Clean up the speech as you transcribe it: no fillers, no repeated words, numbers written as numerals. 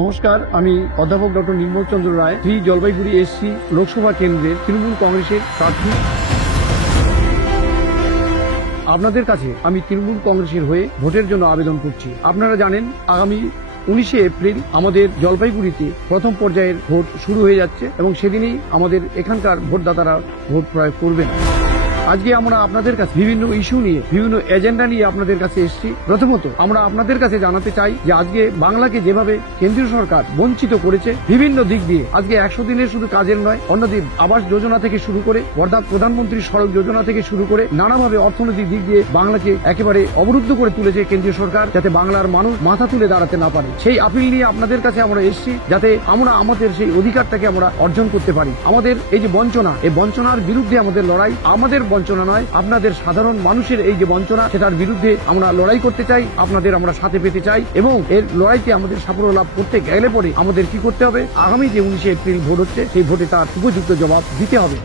নমস্কার, আমি অধ্যাপক ডক্টর নির্মল চন্দ্র রায়, শ্রী জলপাইগুড়ি এসসি লোকসভা কেন্দ্রের তৃণমূল কংগ্রেসের প্রার্থী। আপনাদের কাছে আমি তৃণমূল কংগ্রেসের হয়ে ভোটের জন্য আবেদন করছি। আপনারা জানেন, আগামী 19শে এপ্রিল আমাদের জলপাইগুড়িতে প্রথম পর্যায়ের ভোট শুরু হয়ে যাচ্ছে এবং সেদিনই আমাদের এখানকার ভোটদাতারা ভোট প্রয়োগ করবেন। আজকে আমরা আপনাদের কাছে বিভিন্ন ইস্যু নিয়ে, বিভিন্ন এজেন্ডা নিয়ে আপনাদের কাছে এসেছি। প্রথমত আমরা আপনাদের কাছে জানাতে চাই যে আজকে বাংলাকে যেভাবে কেন্দ্রীয় সরকার বঞ্চিত করেছে বিভিন্ন দিক দিয়ে, আজকে 100 দিনের শুধু কাজের নয়, অন্যদিন আবাস যোজনা থেকে শুরু করে প্রধানমন্ত্রী সড়ক যোজনা থেকে শুরু করে নানাভাবে অর্থনৈতিক দিক দিয়ে বাংলাকে একেবারে অবরুদ্ধ করে তুলেছে কেন্দ্রীয় সরকার, যাতে বাংলার মানুষ মাথা তুলে দাঁড়াতে না পারে। সেই আপিল নিয়ে আপনাদের কাছে আমরা এসেছি, যাতে আমরা আমাদের সেই অধিকারটাকে আমরা অর্জন করতে পারি। আমাদের এই যে বঞ্চনা, এই বঞ্চনার বিরুদ্ধে আমাদের লড়াই, আমাদের বঞ্চনা নয়, আপনাদের সাধারণ মানুষের এই যে বঞ্চনা, সেটার বিরুদ্ধে আমরা লড়াই করতে চাই, আপনাদের আমরা সাথে পেতে চাই এবং এর লড়াইতে আমাদের সাফল্য লাভ করতে গেলে পরে আমাদের কি করতে হবে, আগামী যে 19শে এপ্রিল ভোট হচ্ছে, সেই ভোটে তার উপযুক্ত জবাব দিতে হবে।